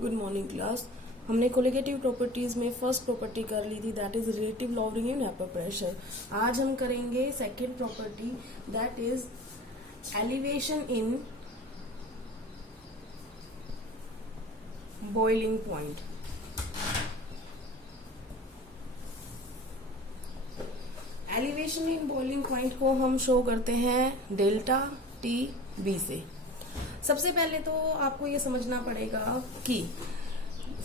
Good morning class. हमने colligative properties में first property कर ली थी, that is relative lowering in vapour pressure. आज हम करेंगे second property, that is elevation in boiling point. Elevation in boiling point को हम शो करते हैं डेल्टा टी बी से। सबसे पहले तो आपको ये समझना पड़ेगा कि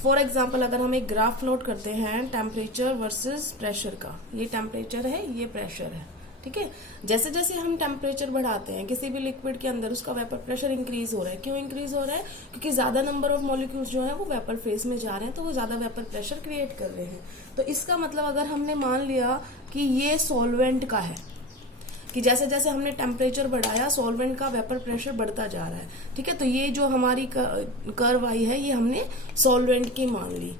फॉर एग्जाम्पल अगर हम एक ग्राफ प्लॉट करते हैं टेम्परेचर वर्सेस प्रेशर का, ये टेम्परेचर है, ये प्रेशर है, ठीक है। जैसे जैसे हम टेम्परेचर बढ़ाते हैं किसी भी लिक्विड के अंदर, उसका वेपर प्रेशर इंक्रीज हो रहा है। क्यों इंक्रीज हो रहा है? क्योंकि ज्यादा नंबर ऑफ मॉलिक्यूल्स जो है वो वेपर फेज में जा रहे हैं, तो वो ज्यादा वेपर प्रेशर क्रिएट कर रहे हैं। तो इसका मतलब अगर हमने मान लिया कि ये सॉल्वेंट का है, कि जैसे जैसे हमने टेम्परेचर बढ़ाया सॉल्वेंट का वेपर प्रेशर बढ़ता जा रहा है, ठीक है। तो ये जो हमारी कर्व आई है ये हमने सॉल्वेंट की मान ली।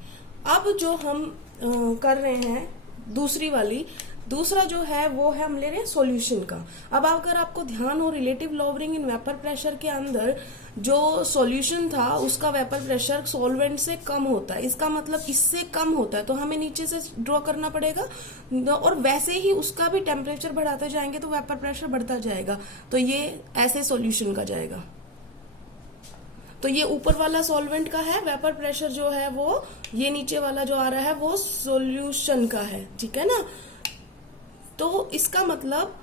अब जो हम कर रहे हैं दूसरी वाली, दूसरा जो है वो है हम ले रहे हैं सॉल्यूशन का। अब अगर आपको ध्यान हो, relative lowering in vapour pressure के अंदर जो सॉल्यूशन था उसका वेपर प्रेशर सॉल्वेंट से कम होता है, इसका मतलब इससे कम होता है, तो हमें नीचे से ड्रॉ करना पड़ेगा। और वैसे ही उसका भी टेम्परेचर बढ़ाते जाएंगे तो वेपर प्रेशर बढ़ता जाएगा, तो ये ऐसे सॉल्यूशन का जाएगा। तो ये ऊपर वाला सॉल्वेंट का है, वेपर प्रेशर जो है वो ये नीचे वाला जो आ रहा है वो सॉल्यूशन का है, ठीक है ना। तो इसका मतलब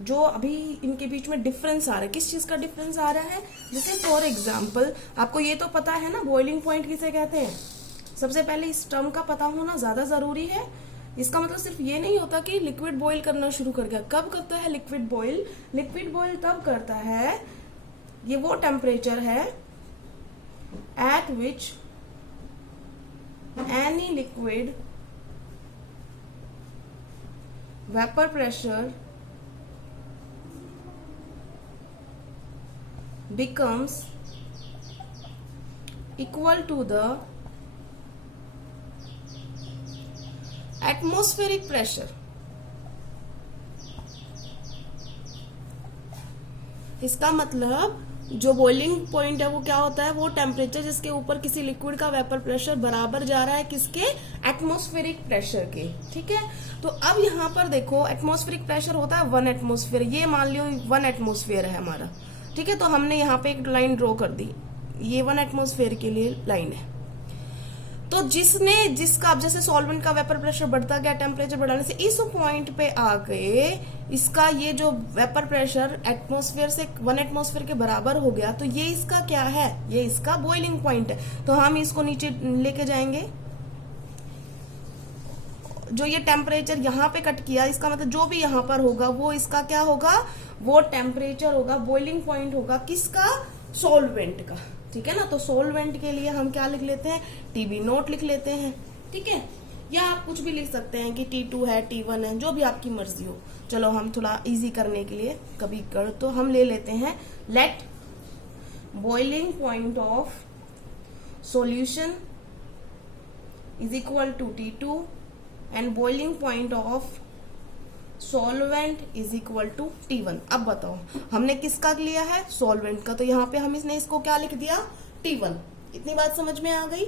जो अभी इनके बीच में डिफरेंस आ रहा है, किस चीज का डिफरेंस आ रहा है? जैसे फॉर एग्जांपल आपको ये तो पता है ना बॉइलिंग पॉइंट किसे कहते हैं। सबसे पहले इस टर्म का पता होना ज्यादा जरूरी है। इसका मतलब सिर्फ ये नहीं होता कि लिक्विड बॉईल करना शुरू कर गया। कब करता है लिक्विड बॉईल? लिक्विड बॉईल तब करता है, ये वो टेम्परेचर है eight which any liquid vapor pressure becomes equal to the atmospheric pressure। इसका मतलब जो बॉइलिंग पॉइंट है वो क्या होता है? वो टेम्परेचर जिसके ऊपर किसी लिक्विड का वेपर प्रेशर बराबर जा रहा है किसके? एटमॉस्फेरिक प्रेशर के, ठीक है। तो अब यहाँ पर देखो एटमॉस्फेरिक प्रेशर होता है 1 एटमॉस्फेयर, ये मान लो 1 एटमॉस्फेयर है हमारा, ठीक है। तो हमने यहाँ पे एक लाइन ड्रॉ कर दी, ये 1 एटमॉस्फेयर के लिए लाइन है। तो जिसका अब जैसे सॉल्वेंट का वेपर प्रेशर बढ़ता गया टेम्परेचर बढ़ाने से, इस पॉइंट पे आके इसका ये जो वेपर प्रेशर एटमॉस्फेयर से 1 एटमॉस्फेयर के बराबर हो गया, तो ये इसका क्या है? ये इसका बॉइलिंग पॉइंट है। तो हम इसको नीचे लेके जाएंगे। जो ये टेम्परेचर यहाँ पे कट किया, इसका मतलब जो भी यहाँ पर होगा वो इसका क्या होगा? वो टेम्परेचर होगा, बॉइलिंग पॉइंट होगा किसका? सॉल्वेंट का, ठीक है ना। तो सॉल्वेंट के लिए हम क्या लिख लेते हैं? टीबी नोट लिख लेते हैं, ठीक है। या आप कुछ भी लिख सकते हैं कि T2 है, T1 है, जो भी आपकी मर्जी हो। चलो हम थोड़ा इजी करने के लिए कभी कर तो हम ले लेते हैं let boiling point of solution is equal to T2 and boiling point of solvent is equal to T1। अब बताओ हमने किसका लिया है? सॉल्वेंट का, तो यहाँ पे हम इसको क्या लिख दिया? T1। इतनी बात समझ में आ गई।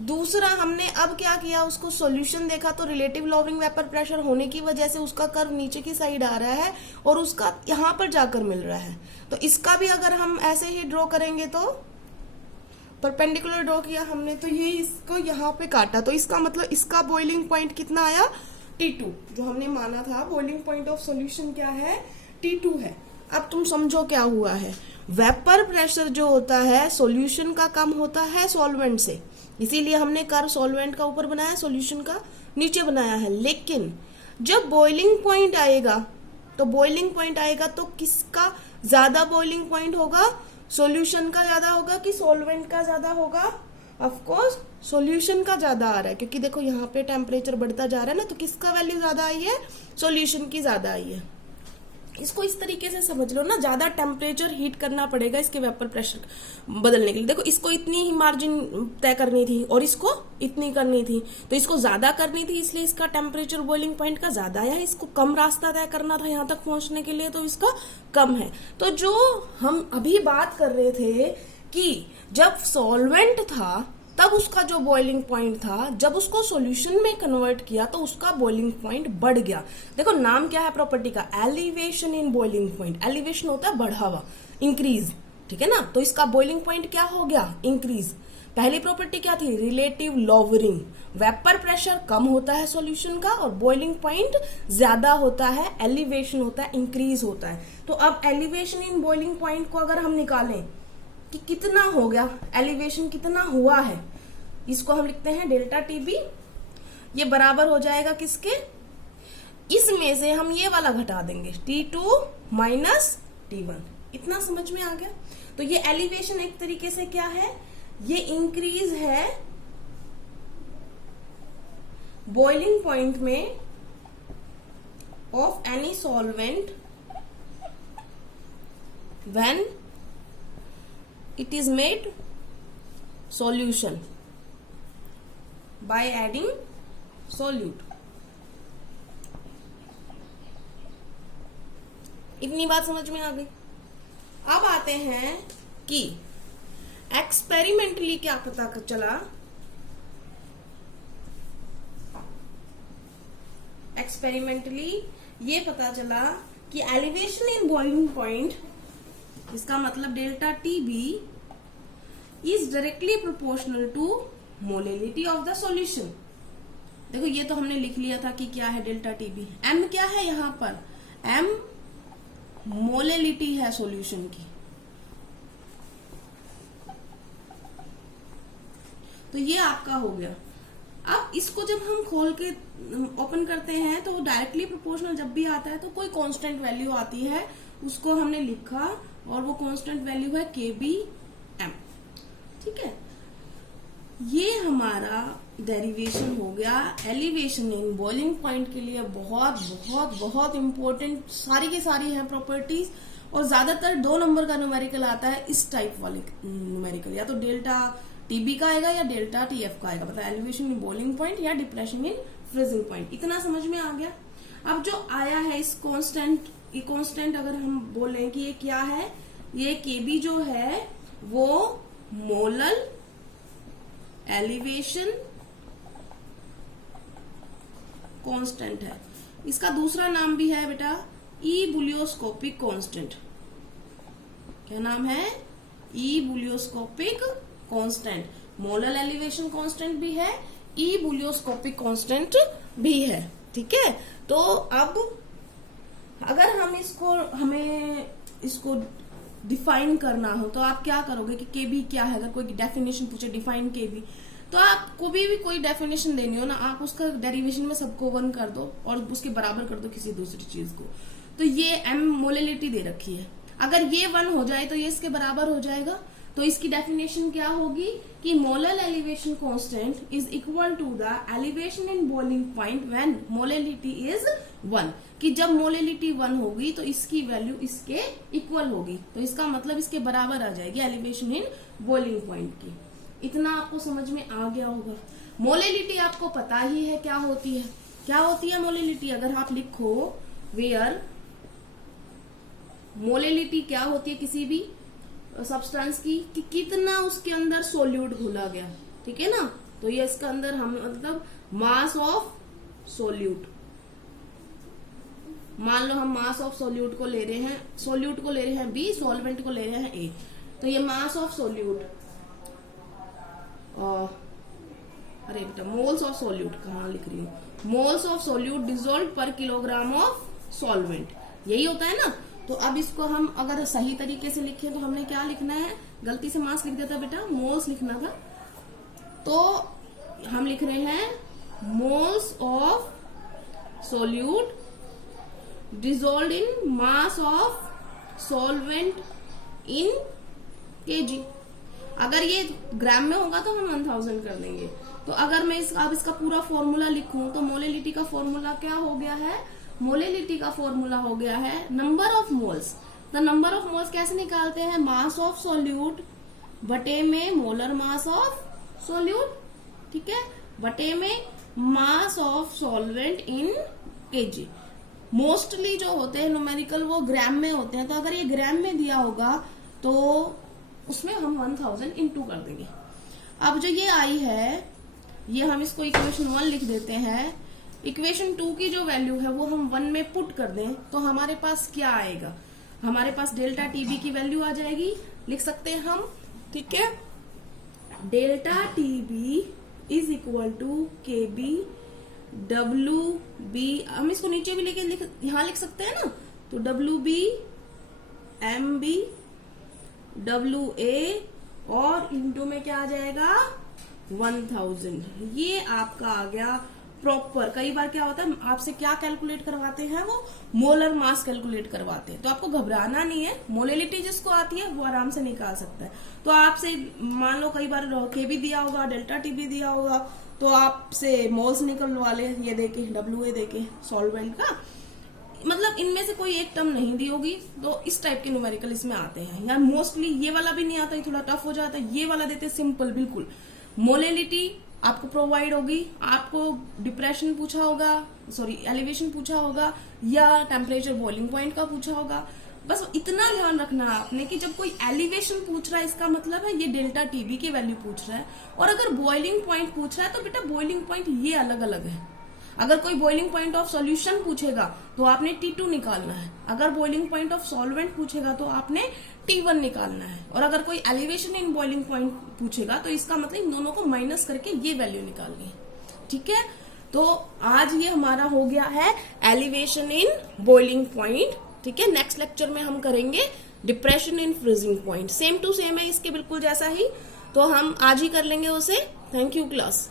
दूसरा हमने अब क्या किया, उसको सॉल्यूशन देखा तो रिलेटिव लॉवरिंग वेपर प्रेशर होने की वजह से उसका कर्व नीचे की साइड आ रहा है और उसका यहाँ पर जाकर मिल रहा है। तो इसका भी अगर हम ऐसे ही ड्रॉ करेंगे तो परपेंडिकुलर ड्रॉ किया हमने, तो ये इसको यहाँ पे काटा, तो इसका मतलब इसका बॉइलिंग पॉइंट कितना आया? T2। जो हमने माना था बॉइलिंग पॉइंट ऑफ सॉल्यूशन क्या है? T2 है। अब तुम समझो क्या हुआ है। वेपर प्रेशर जो होता है सॉल्यूशन का कम होता है सॉल्वेंट से, इसीलिए हमने कर्व सॉल्वेंट का ऊपर बनाया, सॉल्यूशन का नीचे बनाया है। लेकिन जब बॉइलिंग पॉइंट आएगा तो किसका ज्यादा बॉइलिंग पॉइंट होगा? सॉल्यूशन का ज्यादा होगा कि सॉल्वेंट का ज्यादा होगा? ऑफ कोर्स सॉल्यूशन का ज्यादा आ रहा है, क्योंकि देखो यहाँ पे टेम्परेचर बढ़ता जा रहा है ना, तो किसका वैल्यू ज्यादा आई है? सॉल्यूशन की ज्यादा आई है। इसको इस तरीके से समझ लो ना, ज्यादा टेम्परेचर हीट करना पड़ेगा इसके वेपर प्रेशर बदलने के लिए। देखो इसको इतनी ही मार्जिन तय करनी थी और इसको इतनी करनी थी, तो इसको ज्यादा करनी थी इसलिए इसका टेम्परेचर बॉइलिंग पॉइंट का ज्यादा है। इसको कम रास्ता तय करना था यहाँ तक पहुंचने के लिए, तो इसका कम है। तो जो हम अभी बात कर रहे थे कि जब सॉल्वेंट था तब उसका जो बॉइलिंग पॉइंट था, जब उसको सॉल्यूशन में कन्वर्ट किया तो उसका बॉइलिंग पॉइंट बढ़ गया। देखो नाम क्या है प्रॉपर्टी का, elevation in boiling point. Elevation होता है बढ़ावा, इंक्रीज, ठीक है ना। तो इसका बॉइलिंग पॉइंट क्या हो गया, इंक्रीज। पहली प्रॉपर्टी क्या थी, रिलेटिव लॉवरिंग। वेपर प्रेशर कम होता है सॉल्यूशन का और बॉइलिंग पॉइंट ज्यादा होता है, एलिवेशन होता है, इंक्रीज होता है। तो अब एलिवेशन इन बॉइलिंग पॉइंट को अगर हम निकालें कि कितना हो गया, एलिवेशन कितना हुआ है, इसको हम लिखते हैं डेल्टा टीबी। ये बराबर हो जाएगा किसके, इसमें से हम ये वाला घटा देंगे T2 माइनस T1। इतना समझ में आ गया। तो ये एलिवेशन एक तरीके से क्या है, ये इंक्रीज है बॉइलिंग पॉइंट में of any solvent when it is made solution by adding solute। इतनी बात समझ में आ गई। अब आते हैं कि एक्सपेरिमेंटली क्या पता चला। एक्सपेरिमेंटली ये पता चला कि एलिवेशन इन बॉइलिंग पॉइंट, इसका मतलब delta TB is directly proportional to molality of the solution. देखो ये तो हमने लिख लिया था कि क्या है डेल्टा टीबी। एम क्या है यहां पर, एम मोलेलिटी है सॉल्यूशन की। तो ये आपका हो गया। अब इसको जब हम खोल के ओपन करते हैं तो डायरेक्टली प्रोपोर्शनल जब भी आता है तो कोई कांस्टेंट वैल्यू आती है, उसको हमने लिखा और वो कांस्टेंट वैल्यू है KBM, ठीक है। ये हमारा डेरिवेशन हो गया एलिवेशन इन बॉइलिंग पॉइंट के लिए। बहुत बहुत बहुत इंपॉर्टेंट सारी की सारी है प्रॉपर्टीज, और ज्यादातर 2 नंबर का न्यूमेरिकल आता है इस टाइप वाले न्यूमेरिकल, या तो डेल्टा टीबी का आएगा या डेल्टा टीएफ का आएगा, मतलब एलिवेशन इन बॉइलिंग पॉइंट या डिप्रेशन इन फ्रीजिंग पॉइंट। इतना समझ में आ गया। अब जो आया है इस कांस्टेंट, ये कांस्टेंट अगर हम बोलें कि ये क्या है, ये केबी जो है वो मोलल एलिवेशन कांस्टेंट है। इसका दूसरा नाम भी है बेटा इबुलियोस्कोपिक कांस्टेंट। क्या नाम है, इबुलियोस्कोपिक कांस्टेंट। मोलल एलिवेशन कांस्टेंट भी है, इबुलियोस्कोपिक कांस्टेंट भी है, ठीक है। तो अब अगर हमें इसको डिफाइन करना हो तो आप क्या करोगे कि केबी क्या है। अगर कोई डेफिनेशन पूछे डिफाइन केबी, तो आपको भी कोई डेफिनेशन देनी हो ना, आप उसका डेरिवेशन में सबको 1 कर दो और उसके बराबर कर दो किसी दूसरी चीज को। तो ये एम मोलेलिटी दे रखी है, अगर ये 1 हो जाए तो ये इसके बराबर हो जाएगा। तो इसकी डेफिनेशन क्या होगी कि molal elevation constant is equal to the elevation in boiling point when molality is 1, कि जब मोलेलिटी 1 होगी तो इसकी वैल्यू इसके इक्वल होगी, तो इसका मतलब इसके बराबर आ जाएगी एलिवेशन इन बॉइलिंग पॉइंट की। इतना आपको समझ में आ गया होगा। मोलेलिटी आपको पता ही है क्या होती है। क्या होती है मोलेलिटी, अगर आप लिखो वेयर मोलेलिटी क्या होती है किसी भी सब्सटेंस की, कि कितना उसके अंदर सोल्यूट घुला गया, ठीक है ना। तो ये इसका अंदर हम मतलब मास ऑफ सोल्यूट, मान लो हम मास ऑफ सोल्यूट को ले रहे हैं, सोल्यूट को ले रहे हैं B, सॉल्वेंट को ले रहे हैं A। तो ये मास ऑफ सोल्यूट, अरे बेटा मोल्स ऑफ सोल्यूट कहाँ लिख रही हूँ, मोल्स ऑफ सोल्यूट डिसॉल्व पर किलोग्राम ऑफ सॉल्वेंट, यही होता है ना। तो अब इसको हम अगर सही तरीके से लिखें तो हमने क्या लिखना है, गलती से मास लिख देता बेटा, मोल्स लिखना था। तो हम लिख रहे हैं moles of solute dissolved in mass of solvent in kg। अगर ये ग्राम में होगा तो हम 1000 कर देंगे। तो अगर मैं अब इसका पूरा फॉर्मूला लिखूं तो मोलेलिटी का फॉर्मूला क्या हो गया है, मोलेलिटी का फॉर्मूला हो गया है number of moles. The number of moles कैसे निकालते हैं, मास ऑफ सोल्यूट बटे में मोलर मास ऑफ सोल्यूट, ठीक है, बटे में mass of solvent in KG. Mostly जो होते हैं न्यूमेरिकल वो ग्राम में होते हैं, तो अगर ये ग्राम में दिया होगा तो उसमें हम 1000 इंटू कर देंगे। अब जो ये आई है, ये हम इसको इक्वेशन 1 लिख देते हैं। इक्वेशन 2 की जो वैल्यू है वो हम 1 में पुट कर दें तो हमारे पास क्या आएगा, हमारे पास डेल्टा टीबी की वैल्यू आ जाएगी, लिख सकते हैं हम, ठीक है। Delta TB is equal to K B W B, हम इसको नीचे भी लेके यहां लिख सकते हैं ना, तो W B M B W A और इंटू में क्या आ जाएगा 1000। ये आपका आ गया प्रॉपर। कई बार क्या होता है आपसे क्या कैलकुलेट करवाते हैं, वो मोलर मास कैलकुलेट करवाते हैं, तो आपको घबराना नहीं है, मोलेलिटी जिसको आती है वो आराम से निकाल सकता है। तो आपसे मान लो कई बार केबी दिया होगा, डेल्टा टीबी दिया होगा, तो आपसे मोल्स निकलवा ले ये देके, डब्ल्यू ए देके सॉल्वेंट का, मतलब इनमें से कोई एक टर्म नहीं दी होगी, तो इस टाइप के न्यूमेरिकल इसमें आते हैं। यार मोस्टली ये वाला भी नहीं आता, ये थोड़ा टफ हो जाता है, ये वाला देते सिंपल बिल्कुल। मोलेलिटी आपको प्रोवाइड होगी, आपको डिप्रेशन पूछा होगा, सॉरी एलिवेशन पूछा होगा, या टेम्परेचर बॉइलिंग पॉइंट का पूछा होगा। बस इतना ध्यान रखना है आपने कि जब कोई एलिवेशन पूछ रहा है इसका मतलब है ये डेल्टा टीबी की वैल्यू पूछ रहा है, और अगर बॉइलिंग पॉइंट पूछ रहा है तो बेटा बॉइलिंग पॉइंट ये अलग अलग है। अगर कोई बॉइलिंग पॉइंट ऑफ सॉल्यूशन पूछेगा तो आपने T2 निकालना है, अगर बॉइलिंग पॉइंट ऑफ सॉल्वेंट पूछेगा तो आपने T1 निकालना है, और अगर कोई एलिवेशन इन बॉइलिंग पॉइंट पूछेगा तो इसका मतलब इन दोनों को माइनस करके ये वैल्यू निकालनी है, ठीक है। तो आज ये हमारा हो गया है एलिवेशन इन बॉइलिंग पॉइंट, ठीक है। नेक्स्ट लेक्चर में हम करेंगे depression in freezing point, same to same है इसके बिल्कुल जैसा ही, तो हम आज ही कर लेंगे उसे। Thank you class.